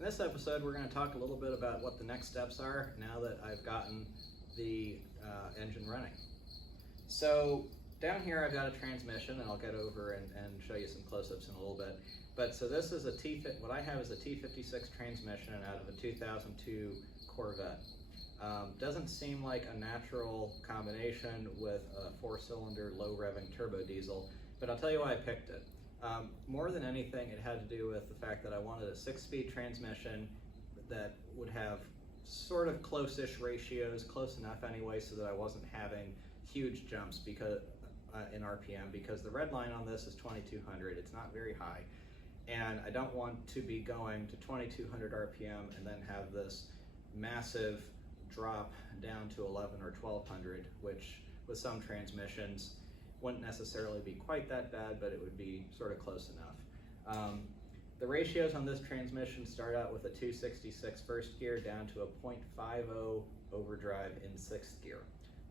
In this episode, we're going to talk a little bit about what the next steps are now that I've gotten the engine running. So down here I've got a transmission, and I'll get over and show you some close-ups in a little bit. But so this is what I have is a T-56 transmission out of a 2002 Corvette. Doesn't seem like a natural combination with a 4-cylinder low revving turbo diesel, but I'll tell you why I picked it. More than anything, it had to do with the fact that I wanted a 6-speed transmission that would have sort of close-ish ratios, close enough anyway, so that I wasn't having huge jumps because in RPM, because the red line on this is 2200. It's not very high, and I don't want to be going to 2200 RPM and then have this massive drop down to 11 or 1200, which with some transmissions wouldn't necessarily be quite that bad, but it would be sort of close enough. The ratios on this transmission start out with a 266 first gear down to a 0.50 overdrive in 6th gear.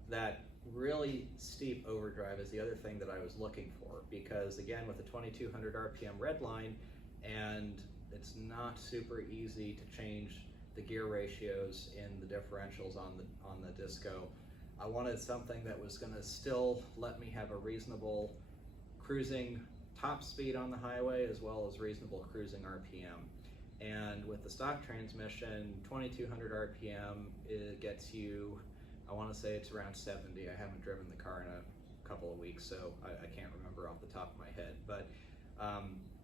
That really steep overdrive is the other thing that I was looking for, because again, with a 2200 RPM red line, and it's not super easy to change the gear ratios in the differentials on the disco. I wanted something that was going to still let me have a reasonable cruising top speed on the highway as well as reasonable cruising RPM. And with the stock transmission, 2200 RPM, it gets you, I want to say it's around 70. I haven't driven the car in a couple of weeks, so I can't remember off the top of my head. But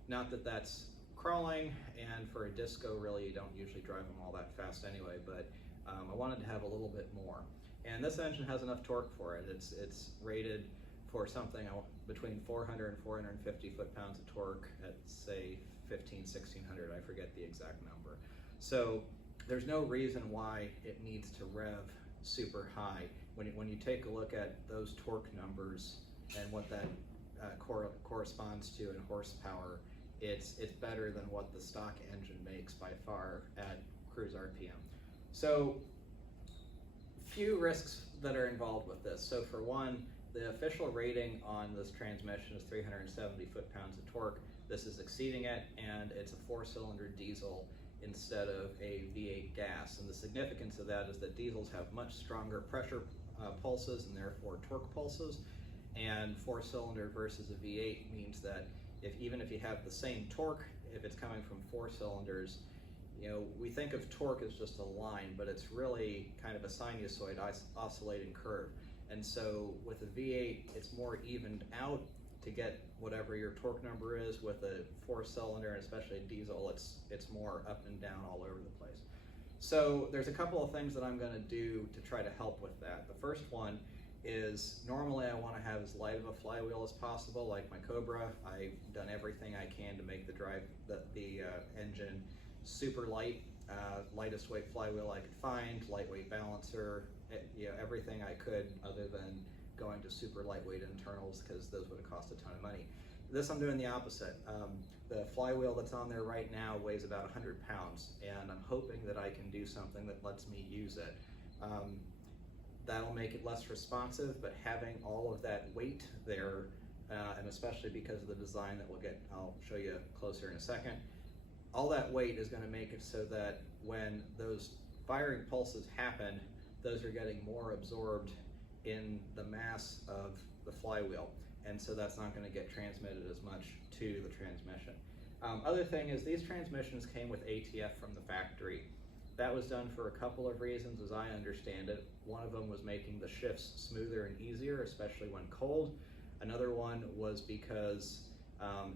not that that's crawling, and for a disco, really, you don't usually drive them all that fast anyway, but I wanted to have a little bit more. And this engine has enough torque for it. It's rated for something between 400 and 450 foot-pounds of torque at, say, 1600, I forget the exact number. So there's no reason why it needs to rev super high. When you take a look at those torque numbers and what that corresponds to in horsepower, it's better than what the stock engine makes by far at cruise RPM. So few risks that are involved with this. So for one, the official rating on this transmission is 370 foot-pounds of torque. This is exceeding it, and it's a 4-cylinder diesel instead of a V8 gas. And the significance of that is that diesels have much stronger pressure pulses and therefore torque pulses. And 4-cylinder versus a V8 means that even if you have the same torque, if it's coming from 4 cylinders, you know, we think of torque as just a line, but it's really kind of a sinusoid oscillating curve. And so with a V8, it's more evened out to get whatever your torque number is. With a 4-cylinder, and especially a diesel, it's more up and down all over the place. So there's a couple of things that I'm going to do to try to help with that. The first one is, normally I want to have as light of a flywheel as possible, like my Cobra. I've done everything I can to make the engine super light, lightest weight flywheel I could find, lightweight balancer, everything I could, other than going to super lightweight internals, because those would have cost a ton of money. This, I'm doing the opposite. The flywheel that's on there right now weighs about 100 pounds, and I'm hoping that I can do something that lets me use it. That'll make it less responsive, but having all of that weight there, and especially because of the design that I'll show you closer in a second, all that weight is going to make it so that when those firing pulses happen, those are getting more absorbed in the mass of the flywheel, and so that's not going to get transmitted as much to the transmission. Other thing is, these transmissions came with ATF from the factory. That was done for a couple of reasons, as I understand it. One of them was making the shifts smoother and easier, especially when cold. Another one was because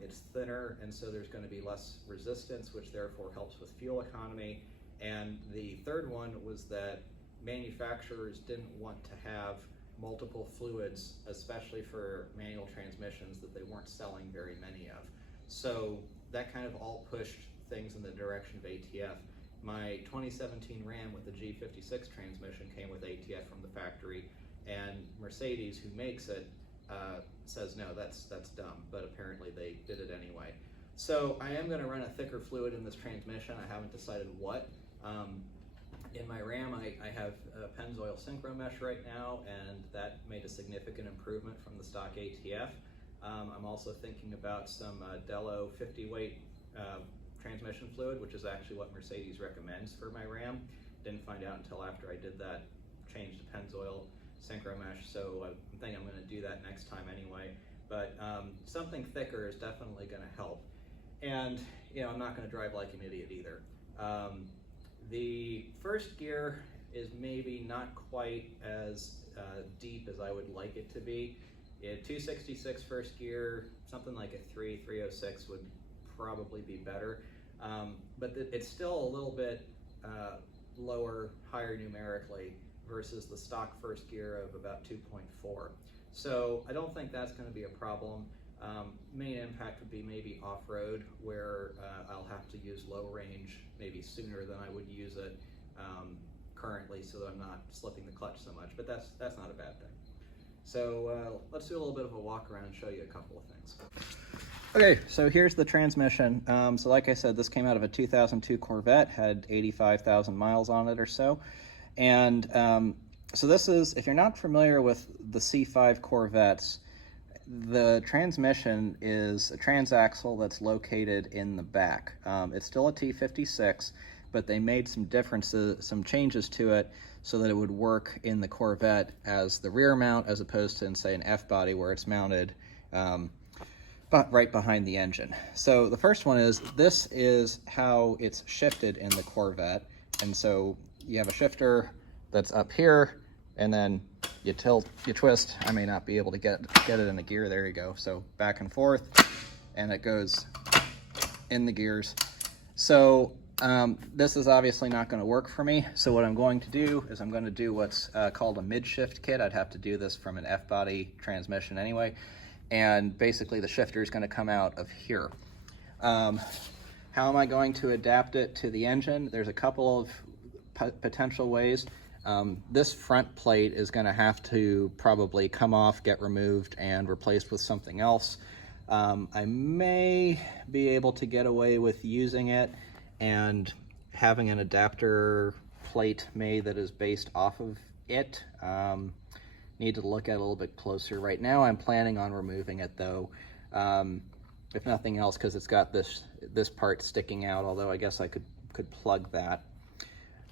it's thinner, and so there's going to be less resistance, which therefore helps with fuel economy. And the third one was that manufacturers didn't want to have multiple fluids, especially for manual transmissions that they weren't selling very many of. So that kind of all pushed things in the direction of ATF. My 2017 Ram with the G56 transmission came with ATF from the factory, and Mercedes, who makes it, says no, that's dumb, but apparently they did it anyway. So I am going to run a thicker fluid in this transmission. I haven't decided what. In my Ram, I have a Pennzoil Synchro Mesh right now, and that made a significant improvement from the stock ATF. I'm also thinking about some Dello 50 weight transmission fluid, which is actually what Mercedes recommends for my Ram. Didn't find out until after I did that change to Pennzoil synchro mesh, so I think I'm going to do that next time anyway. But something thicker is definitely going to help. And you know, I'm not going to drive like an idiot either. The first gear is maybe not quite as deep as I would like it to be. A 266 first gear, something like a 306 would probably be better. But it's still a little bit lower, higher numerically versus the stock first gear of about 2.4. So I don't think that's going to be a problem. Main impact would be maybe off-road, where I'll have to use low range maybe sooner than I would use it currently, so that I'm not slipping the clutch so much, but that's not a bad thing. So let's do a little bit of a walk around and show you a couple of things. Okay, so here's the transmission. So like I said, this came out of a 2002 Corvette, had 85,000 miles on it or so. And so this is, if you're not familiar with the C5 Corvettes, the transmission is a transaxle that's located in the back. It's still a T-56, but they made some changes to it so that it would work in the Corvette as the rear mount, as opposed to in, say, an F-body where it's mounted but right behind the engine. So the first one is, this is how it's shifted in the Corvette. And so you have a shifter that's up here, and then you tilt, you twist. I may not be able to get it in the gear. There you go. So back and forth, and it goes in the gears. So this is obviously not going to work for me. So what I'm going to do is I'm going to do what's called a Midshift Kit. I'd have to do this from an F-body transmission anyway. And basically the shifter is going to come out of here. How am I going to adapt it to the engine? There's a couple of potential ways. This front plate is going to have to probably come off, get removed, and replaced with something else. I may be able to get away with using it and having an adapter plate made that is based off of it. Need to look at it a little bit closer. Right now I'm planning on removing it though, if nothing else, because it's got this part sticking out, although I guess I could plug that.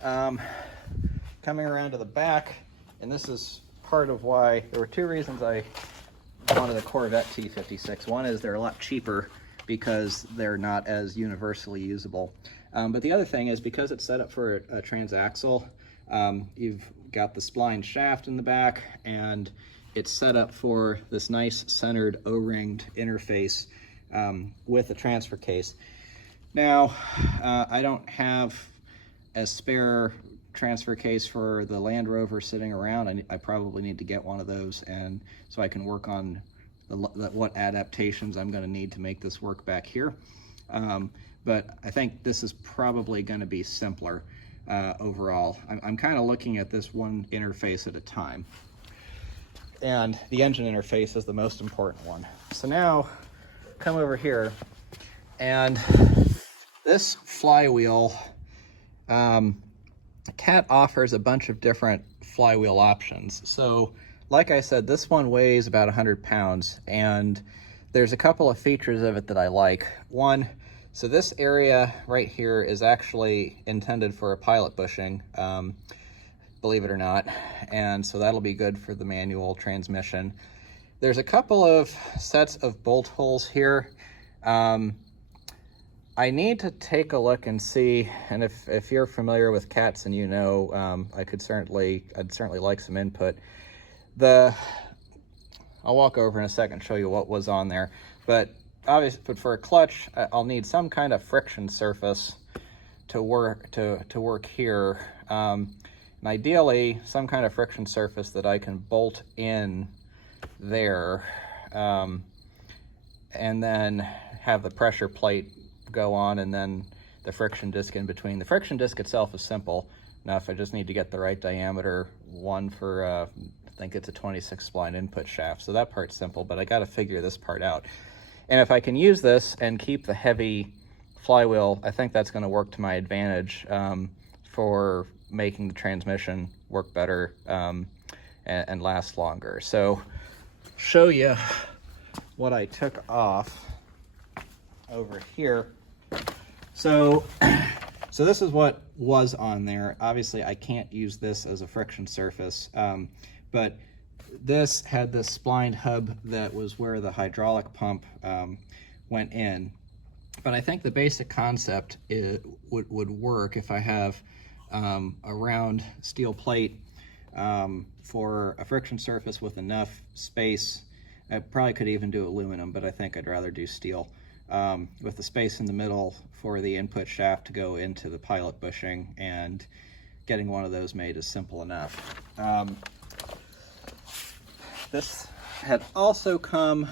Coming around to the back, and this is part of why there were two reasons I wanted a Corvette T-56. One is they're a lot cheaper because they're not as universally usable. But the other thing is, because it's set up for a transaxle, you've got the spline shaft in the back, and it's set up for this nice centered O-ringed interface with a transfer case. Now, I don't have a spare transfer case for the Land Rover sitting around. I probably need to get one of those, and so I can work on what adaptations I'm going to need to make this work back here. But I think this is probably going to be simpler overall. I'm kind of looking at this one interface at a time, and the engine interface is the most important one. So now come over here, and this Flywheel, Cat offers a bunch of different flywheel options. So like I said, this one weighs about 100 pounds, and there's a couple of features of it that I like. One, so this area right here is actually intended for a pilot bushing, believe it or not, and so that'll be good for the manual transmission. There's a couple of sets of bolt holes here. I need to take a look and see, and if you're familiar with cats and you know, I'd certainly like some input. I'll walk over in a second and show you what was on there, but obviously, but for a clutch, I'll need some kind of friction surface to work here, and ideally some kind of friction surface that I can bolt in there, and then have the pressure plate go on, and then the friction disc in between. The friction disc itself is simple enough. I just need to get the right diameter one for I think it's a 26 spline input shaft, so that part's simple, but I got to figure this part out. And if I can use this and keep the heavy flywheel, I think that's going to work to my advantage for making the transmission work better and last longer. So show you what I took off over here. So, so this is what was on there. Obviously, I can't use this as a friction surface, but this had this splined hub that was where the hydraulic pump went in. But I think the basic concept would work if I have a round steel plate for a friction surface with enough space. I probably could even do aluminum, but I think I'd rather do steel. With the space in the middle for the input shaft to go into the pilot bushing, and getting one of those made is simple enough. This had also come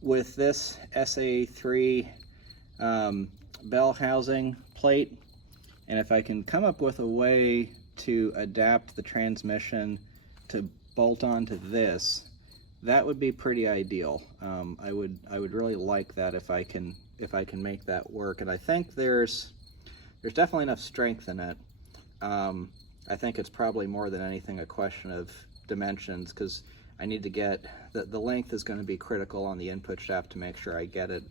with this SA3 bell housing plate, and if I can come up with a way to adapt the transmission to bolt onto this, that would be pretty ideal. I would really like that if I can make that work, and I think there's definitely enough strength in it. I think it's probably more than anything a question of dimensions, because I need to get the length is going to be critical on the input shaft to make sure I get it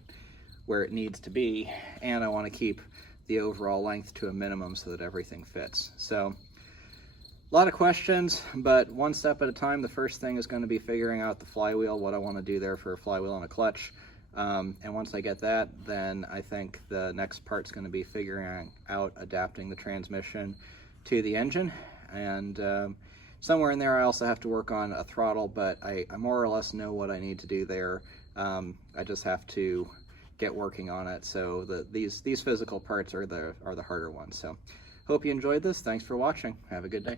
where it needs to be, and I want to keep the overall length to a minimum so that everything fits. So a lot of questions, but one step at a time. The first thing is going to be figuring out the flywheel, what I want to do there for a flywheel and a clutch. And once I get that, then I think the next part's going to be figuring out adapting the transmission to the engine. And somewhere in there I also have to work on a throttle, but I more or less know what I need to do there. I just have to get working on it. So these physical parts are the harder ones. So hope you enjoyed this. Thanks for watching. Have a good day.